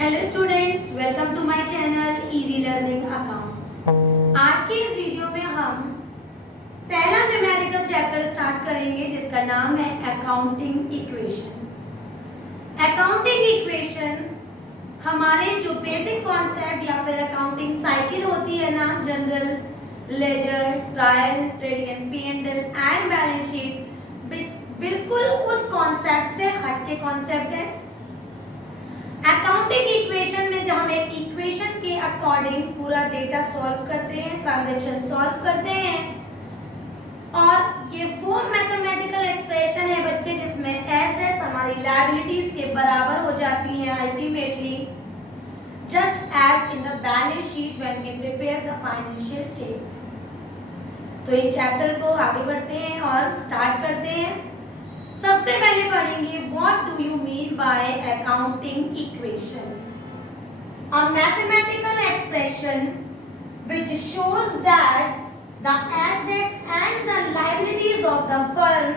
Hello students, welcome to my channel easy learning accounts. आज के इस वीडियो में हम पहला न्यूमेरिकल चैप्टर स्टार्ट करेंगे जिसका नाम है अकाउंटिंग इक्वेशन। अकाउंटिंग इक्वेशन हमारे जो बेसिक कॉन्सेप्ट या फिर अकाउंटिंग साइकिल होती है ना, journal, ledger, trial, trading, P&L and balance sheet, बिल्कुल उस कॉन्सेप्ट से हटके कॉन्सेप्ट है। अकाउंटिंग इक्वेशन में जब हम एक इक्वेशन के अकॉर्डिंग पूरा डेटा सॉल्व करते हैं, ट्रांजैक्शन सॉल्व करते हैं, और ये वो मैथमेटिकल एक्सप्रेशन है बच्चे जिसमें एसेट्स हमारी लायबिलिटीज के बराबर हो जाती हैं ultimately, just as in the balance sheet when we prepare the financial statement. तो इस चैप्टर को आगे बढ़ते हैं और स्टार्ट करते हैं। सबसे पहले पढ़ेंगे what do you mean by accounting equation. A mathematical expression which shows that the assets and the liabilities of the firm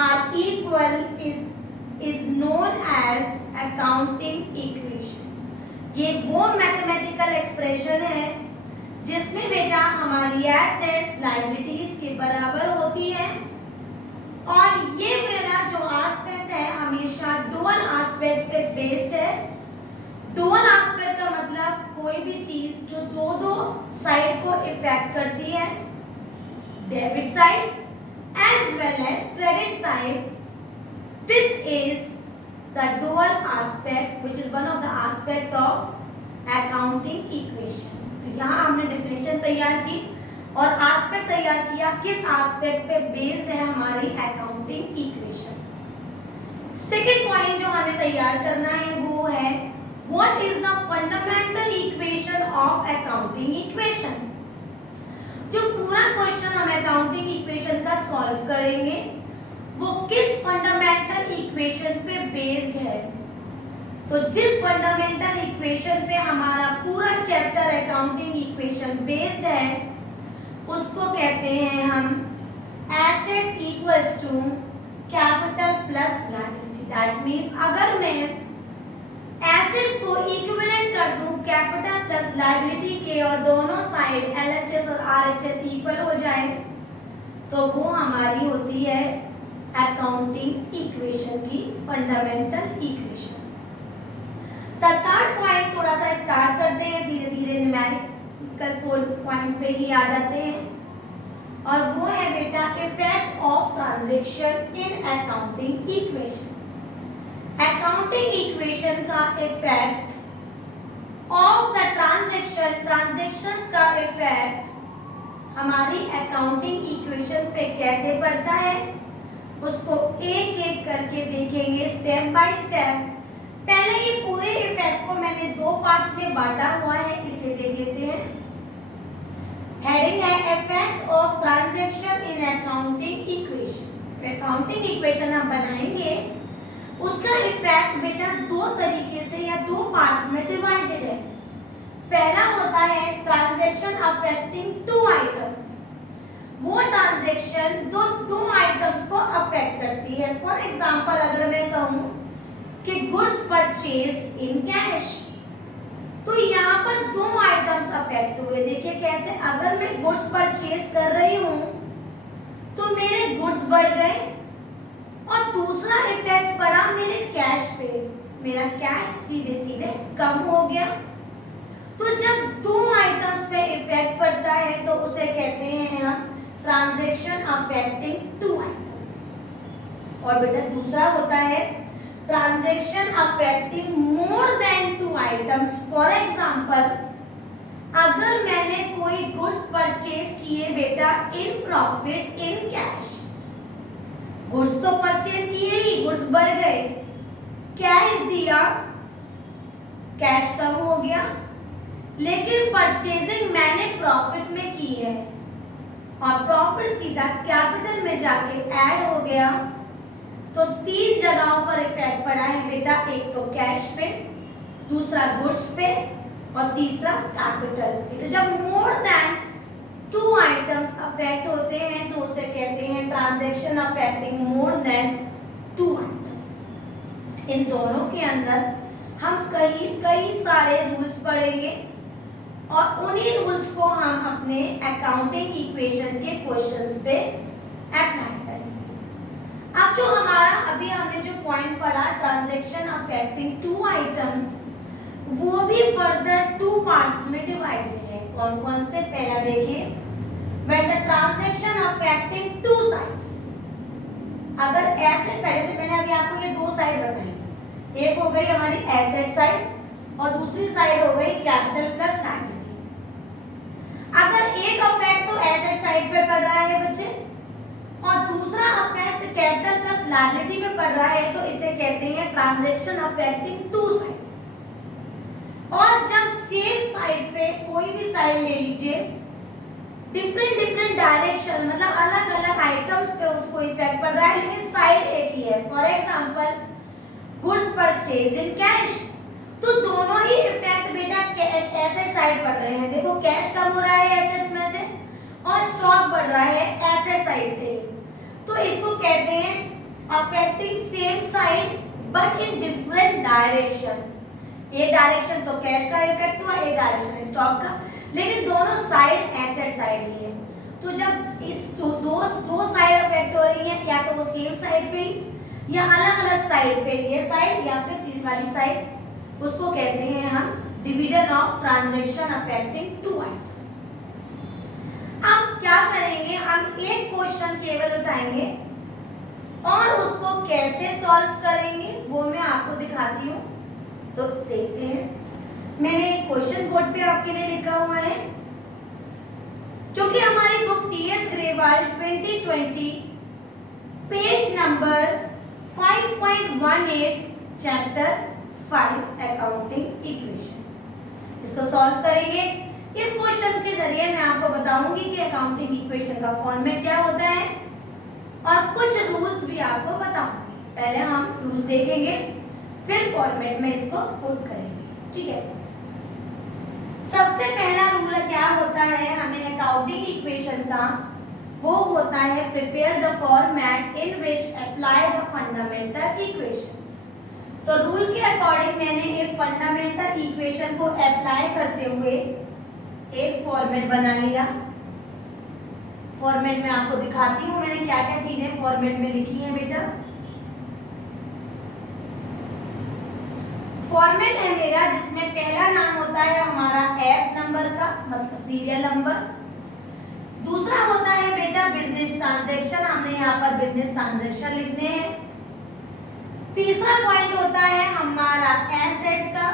are equal is known as accounting equation। ये वो मैथमेटिकल एक्सप्रेशन है जिसमें बेटा हमारी एसेट्स लायबिलिटीज के बराबर होती है, और ये मेरा जो एस्पेक्ट है हमेशा डुअल एस्पेक्ट पे बेस्ड है। डुअल एस्पेक्ट का मतलब कोई भी चीज जो दो साइड को इफेक्ट करती है, debit side as well as credit side, this is the dual aspect which is one of the aspect of accounting equation. तो यहाँ हमने डेफिनेशन तैयार की और एस्पेक्ट तैयार किया, किस एस्पेक्ट पे बेस्ड है हमारी अकाउंटिंग इक्वेशन। सेकंड पॉइंट जो हमें तैयार करना है वो है what is the fundamental equation of accounting equation. जो पूरा क्वेश्चन हम अकाउंटिंग इक्वेशन का सॉल्व करेंगे वो किस फंडामेंटल इक्वेशन पे बेस्ड है। तो जिस फंडामेंटल इक्वेशन पे हमारा पूरा चैप्टर अकाउंटिंग इक्वेशन बेस्ड है उसको कहते हैं हम assets equals to capital plus liability. That means अगर मैं एसेट्स को इक्विवेलेंट कर दूं कैपिटल प्लस लायबिलिटी के और दोनों साइड एलएचएस और आरएचएस इक्वल हो जाए तो वो हमारी होती है अकाउंटिंग इक्वेशन की fundamental equation. The third point थोड़ा सा स्टार्ट करते हैं, धीरे धीरे न्यूमेरिकल पॉइंट पे ही आ जाते हैं, और वो है बेटा effect of transaction in accounting equation. Accounting equation का इफेक्ट ऑफ द ट्रांजैक्शंस का इफेक्ट हमारी अकाउंटिंग इक्वेशन पे कैसे पड़ता है उसको एक एक करके देखेंगे स्टेप बाय स्टेप। पहले ये पूरे इफेक्ट को मैंने दो पार्ट्स में बांटा हुआ है, इसे देख लेते हैं। हेडिंग है effect of transaction in accounting equation. Accounting equation हम बनाएंगे, उसका इफेक्ट बेटा दो तरीके से या दो पार्ट्स में डिवाइडेड है। पहला होता है ट्रांजैक्शन अफेक्टिंग टू आइटम्स। वो ट्रांजैक्शन दो आइटम्स को अफेक्ट करती है। फॉर एग्जांपल अगर मैं कहूं कि गुड्स परचेज्ड इन कैश, तो यहाँ पर दो आइटम्स अफेक्ट हुए। देखिए कैसे, अगर मैं गुड्स परचेज कर रही हूँ तो मेरे गुड्स बढ़ गए, और दूसरा इफेक्ट पड़ा मेरे कैश पे, मेरा कैश सीधे सीधे कम हो गया। तो जब दो आइटम्स पे इफेक्ट पड़ता है तो उसे कहते हैं हम ट्रांजैक्शन अफेक्टिंग टू आइटम्स। और बेटा दूसरा होता है transaction affecting more than two items. For example अगर मैंने कोई गुड्स परचेज किए बेटा in profit in cash, goods तो परचेज किए ही, गुड्स बढ़ गए, कैश दिया, कैश कम हो गया, लेकिन परचेजिंग मैंने प्रॉफिट में की है और प्रॉफिट सीधा कैपिटल में जाके ऐड हो गया। तो तीन जगहों पर इफेक्ट पड़ा है बेटा, एक तो कैश पे, दूसरा गुड्स पे और तीसरा कैपिटल पे। तो जब more than two items affect होते हैं तो उसे कहते हैं transaction affecting more than two items. इन दोनों के अंदर हम कई सारे रूल्स पढ़ेंगे और उन्हीं रूल्स को हम अपने अकाउंटिंग इक्वेशन के क्वेश्चंस पे अप्लाई करेंगे। अब जो हमारा अभी हमने जो पॉइंट पढ़ा ट्रांजैक्शन अफेक्टिंग टू आइटम्स, वो भी फर्दर टू पार्ट्स में डिवाइडेड है। कौन कौन से? पहला देखिए, when the transaction affecting two sides, अगर एसेट साइड, जैसे मैंने अभी आपको ये दो साइड बताई, एक हो गई हमारी एसेट साइड और दूसरी साइड हो गई कैपिटल प्लस लायबिलिटी। अगर एक अफेक्ट तो एसेट साइड पे पड़ रहा है बच्चे और दूसरा अफेक्ट कैपिटल प्लस लायबिलिटी पे पड़ रहा है, तो इसे कहते हैं ट्रांजैक्शन अफेक्टिंग टू साइड्स। और जब सेम साइड पे कोई भी साइड ले लीजिए, डिफरेंट डायरेक्शन, मतलब अलग अलग आइटम्स पे उसको इफेक्ट पड़ रहा है लेकिन साइड एक ही है। For example goods purchase in cash, तो दोनों ही इफेक्ट बेटा कैश एसेट साइड पड़ रहे हैं। देखो कैश कम हो रहा है एसेट्स में से और स्टॉक बढ़ रहा है एसेट साइड से, तो इसको कहते हैं affecting same side but in different direction. एक डायरेक्शन तो कैश का इफेक्ट हुआ, एक डायरेक्शन स्टॉक का, लेकिन दोनों साइड एसेट साइड ही है। तो जब इस दो साइड अफेक्ट हो रही हैं, या तो वो सेम साइड पे या अलग अलग साइड पे, ये साइड या फिर तीसरी वाली साइड, उसको कहते हैं हम division of transaction affecting two items. अब क्या करेंगे, हम एक क्वेश्चन केवल उठाएंगे और उसको कैसे सॉल्व करेंगे वो मैं आपको दिखाती हूँ। तो देखते हैं, मैंने एक क्वेश्चन बोर्ड पे आपके लिए लिखा हुआ है, जो कि हमारी book TS Grewal 2020 page number 5.18 chapter 5 accounting equation. इसको सॉल्व करेंगे। इस क्वेश्चन के जरिए मैं आपको बताऊंगी कि अकाउंटिंग इक्वेशन का फॉर्मेट क्या होता है और कुछ रूल्स भी आपको बताऊंगी। पहले हम रूल देखेंगे, फिर फॉर्मेट में इसको पुट करेंगे, ठीक है। सबसे पहला रूल क्या होता है हमें अकाउंटिंग इक्वेशन का, वो होता है prepare the format in which apply the fundamental equation. तो रूल के अकॉर्डिंग मैंने एक फंडामेंटल इक्वेशन को अप्लाई करते हुए एक फॉर्मेट बना लिया। फॉर्मेट में आपको दिखाती हूँ मैंने क्या क्या चीजें फॉर्मेट में लिखी है बेटा। फॉर्मेट है मेरा जिसमें पहला नाम होता है हमारा एस नंबर का, मतलब सीरियल नंबर। दूसरा होता है बेटा बिजनेस ट्रांजैक्शन, हमने यहाँ पर बिजनेस ट्रांजैक्शन लिखने हैं। तीसरा पॉइंट होता है हमारा एसेट्स का,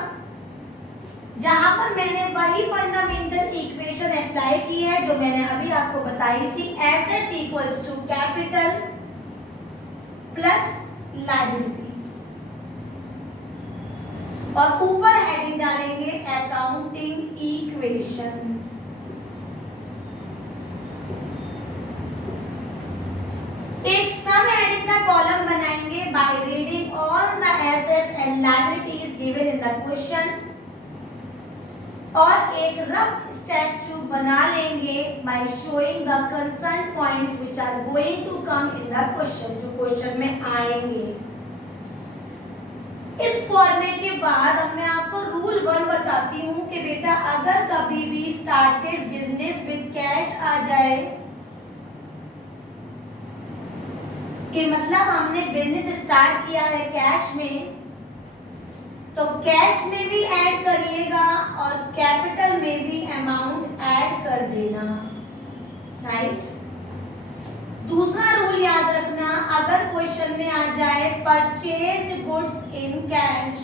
जहां पर मैंने वही फंडामेंटल इक्वेशन अप्लाई की है जो मैंने अभी आपको बताई थी, assets equals to capital plus liability. और ऊपर हेडिंग डालेंगे अकाउंटिंग इक्वेशन। एक सब हेडिंग का कॉलम बनाएंगे by reading all the assets and liabilities given in the question, और एक रफ स्टेचू बना लेंगे by showing the concern points which are going to come in the question, जो क्वेश्चन में आएंगे। इस फॉर्मेट के बाद अब मैं आपको रूल 1 बताती हूँ कि बेटा अगर कभी भी स्टार्टेड बिजनेस विद कैश आ जाए, कि मतलब हमने बिजनेस स्टार्ट किया है कैश में, तो कैश में भी ऐड करिएगा और कैपिटल में भी अमाउंट ऐड कर देना, राइट। दूसरा रूल याद रखना, अगर क्वेश्चन में आ जाए परचेज गुड्स इन कैश,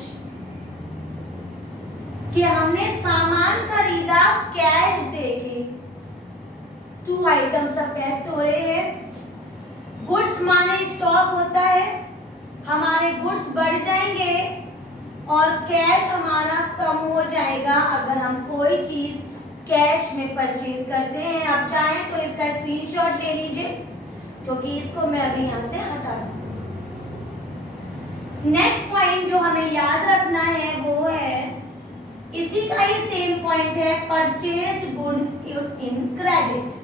कि हमने सामान खरीदा कैश देके, टू आइटम्स अफेक्ट हो रहे हैं। गुड्स माने स्टॉक होता है, हमारे गुड्स बढ़ जाएंगे और कैश हमारा कम हो जाएगा अगर हम कोई चीज कैश में परचेज करते हैं। आप चाहें तो इसका स्क्रीनशॉट ले लीजिए, क्योंकि इसको मैं अभी यहाँ से हटा दूँ। नेक्स्ट पॉइंट जो हमें याद रखना है वो है, इसी का ही सेम पॉइंट है, परचेज गुड इन क्रेडिट।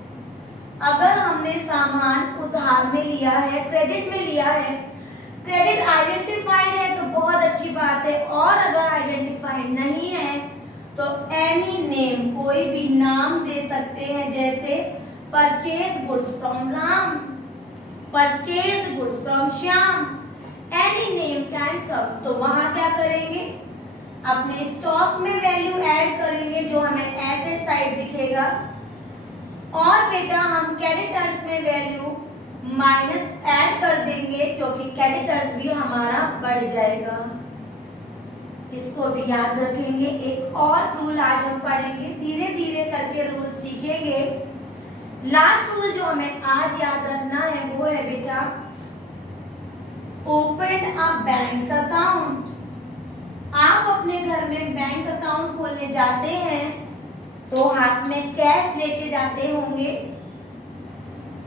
अगर हमने सामान उधार में लिया है, क्रेडिट में लिया है, क्रेडिट आइडेंटिफाइड है तो बहुत अच्छी बात है, और अगर सकते हैं, जैसे purchase goods from Ram, purchase goods from Shyam, any name can come. तो वहां क्या करेंगे, अपने स्टॉक में वैल्यू ऐड करेंगे जो हमें एसेट साइड दिखेगा, और बेटा हम क्रेडिटर्स में वैल्यू माइनस ऐड कर देंगे क्योंकि क्रेडिटर्स भी हमारा बढ़ जाएगा। इसको भी याद रखेंगे। एक और रूल आज हम पढ़ेंगे, धीरे धीरे करके रूल सीखेंगे। लास्ट रूल जो हमें आज याद रखना है वो है बेटा, ओपन अ बैंक अकाउंट। आप अपने घर में बैंक अकाउंट खोलने जाते हैं तो हाथ में कैश लेके जाते होंगे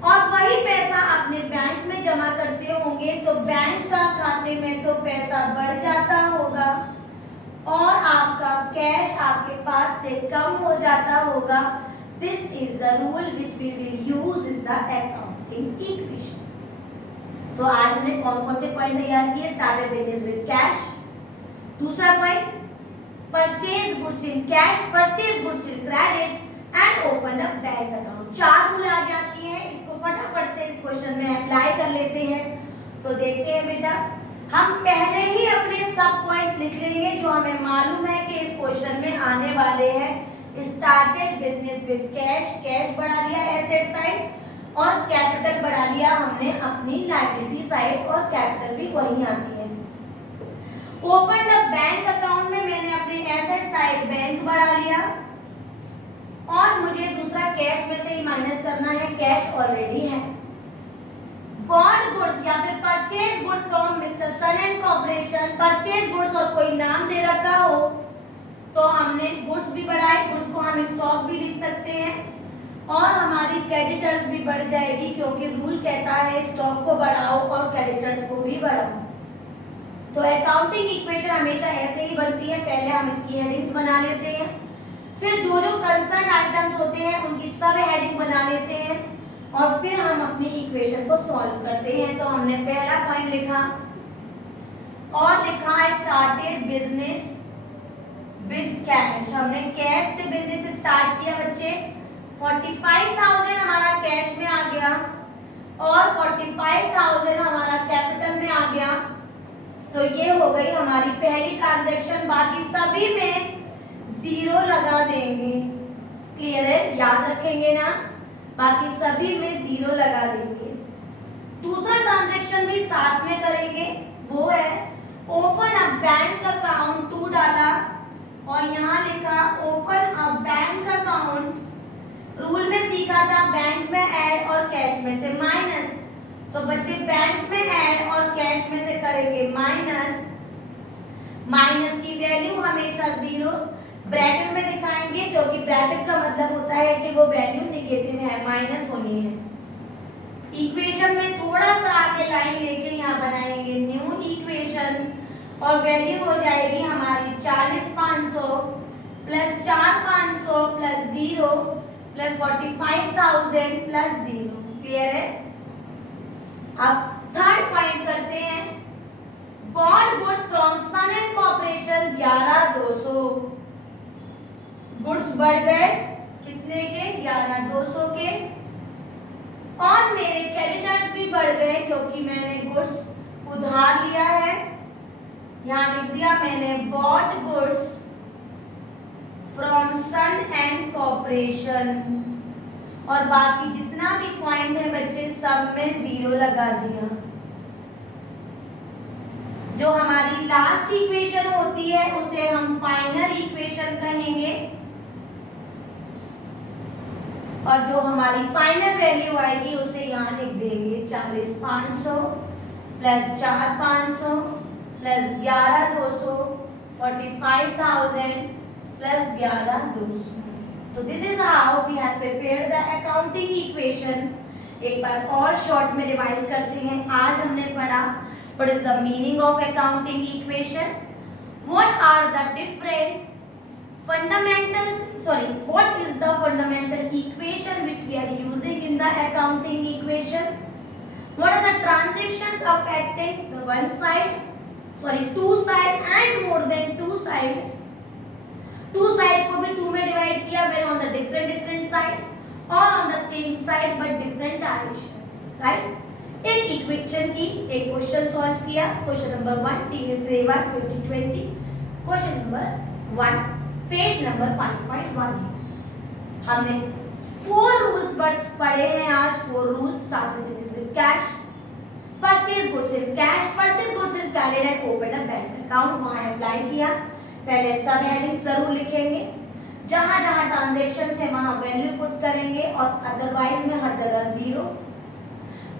और वही पैसा अपने बैंक में जमा करते होंगे, तो बैंक का खाते में तो पैसा बढ़ जाता होगा और आपका कैश आपके पास से कम हो जाता होगा। This is the rule which we will use in the accounting equation. तो आज हमने कौन कौन से पॉइंट तैयार किए, स्टार्टेड बिजनेस विद कैश। दूसरा point, purchase goods in cash, purchase goods in credit and open a bank account. चार रूल आ जाती हैं, इसको फटाफट से इस क्वेश्चन में अप्लाई कर लेते हैं। तो देखते हैं बेटा, हम पहले ही अपने सब पॉइंट्स लिख लेंगे जो हमें मालूम है कि इस क्वेश्चन में आने वाले हैं। Started business with cash, cash बढ़ा लिया एसेट साइड, और कैपिटल बढ़ा लिया हमने अपनी लायबिलिटी साइड, और कैपिटल भी वही आती है। ओपन द बैंक अकाउंट में मैंने अपनी एसेट साइड बैंक बढ़ा लिया, और मुझे दूसरा कैश में से ही माइनस करना है, कैश ऑलरेडी है। बॉन्ड गुड्स या फिर purchase goods from mister Sun and corporation, purchase goods और कोई नाम दे रखा हो तो हमने गुड्स भी बढ़ाए, गुड्स को हम स्टॉक भी लिख सकते हैं, और हमारी क्रेडिटर्स भी बढ़ जाएगी क्योंकि रूल कहता है स्टॉक को बढ़ाओ और क्रेडिटर्स को भी बढ़ाओ। तो अकाउंटिंग इक्वेशन हमेशा ऐसे ही बनती है, पहले हम इसकी हेडिंग्स बना लेते हैं, फिर जो जो कंसर्न आइटम्स होते हैं उनकी सब हेडिंग बना लेते हैं, और फिर हम अपनी इक्वेशन को सॉल्व करते हैं। तो हमने पहला पॉइंट लिखा और लिखा स्टार्टेड बिजनेस विद कैश। हमने कैश से बिजनेस स्टार्ट किया बच्चे, 45,000 हमारा कैश में आ गया और 45,000 हमारा कैपिटल में आ गया। तो ये हो गई हमारी पहली ट्रांजैक्शन, बाकी सभी में जीरो लगा देंगे। क्लियर है, याद रखेंगे ना, बाकी सभी में जीरो लगा देंगे। दूसरा ट्रांजैक्शन भी साथ में करेंगे, वो है open a bank account, two डाला और यहाँ लिखा open a bank account. Rule में सीखा था बैंक में ऐड और कैश में से माइनस, तो बच्चे बैंक में ऐड और कैश में से करेंगे माइनस। माइनस की वैल्यू हमेशा जीरो ब्रैकेट में दिखाएंगे क्योंकि ब्रैकेट का मतलब होता है कि वो वैल्यू नेगेटिव है, माइनस होनी है। इक्वेशन में थोड़ा सा आगे लाइन लेके यहाँ बनाएंगे न्यू इक्वेशन, और वैल्यू हो जाएगी हमारी 40,500 plus 4,500 plus 0 plus 45,000 plus 0। Clear है। अब थर्ड पॉइंट करते हैं, bought goods from Sun and corporation 11,200। Goods बढ़ गए कितने के, 11,200 के, और मेरे क्रेडिटर्स भी बढ़ गए क्योंकि मैंने गुड्स उधार लिया है। यहाँ लिख दिया मैंने bought goods from Sun and corporation, और बाकी जितना भी पॉइंट है बच्चे सब में जीरो लगा दिया। जो हमारी लास्ट इक्वेशन होती है उसे हम फाइनल इक्वेशन कहेंगे, और जो हमारी फाइनल वैल्यू आएगी उसे यहाँ लिख देंगे 40,500 प्लस 4,500 प्लस 11,200, 45,000 प्लस 11,200। तो this is how we have prepared the accounting equation. एक बार और शॉर्ट में रिवाइज करते हैं। आज हमने पढ़ा what is the meaning of accounting equation, what are the different fundamentals, what is the fundamental equation which we are using in the accounting equation, what are the transactions affecting the two side and more than two sides, two side को भी two में divide किया when on the different sides or on the same side but different directions, right? एक equation की एक question solve किया, question number 1 TS grade 2020, question number 1 page number 5.1 है। हमने 4 रूल्स पढ़े हैं आज। 4 rules starting with cash, purchase goods in cash, purchase goods in credit and open a bank account, वहां अप्लाई किया। पहले सब हेडिंग जरूर लिखेंगे, जहां जहां ट्रांजैक्शन है वहां वैल्यू पुट करेंगे और अदरवाइज में हर जगह जीरो।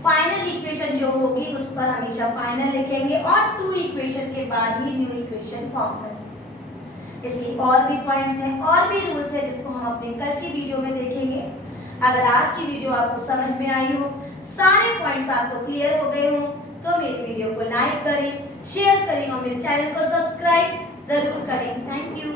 फाइनल इक्वेशन जो होगी उस पर हमेशा फाइनल लिखेंगे और 2 इक्वेशन के बाद ही न्यू इक्वेशन फॉर्म करेंगे। इसकी और भी पॉइंट्स हैं और भी रूल्स हैं जिसको हम अपने कल की वीडियो में देखेंगे। अगर आज की वीडियो आपको समझ में आई हो, सारे पॉइंट्स आपको क्लियर हो गए हो, तो मेरी वीडियो को लाइक करें, शेयर करें और मेरे चैनल को सब्सक्राइब जरूर करें। Thank you.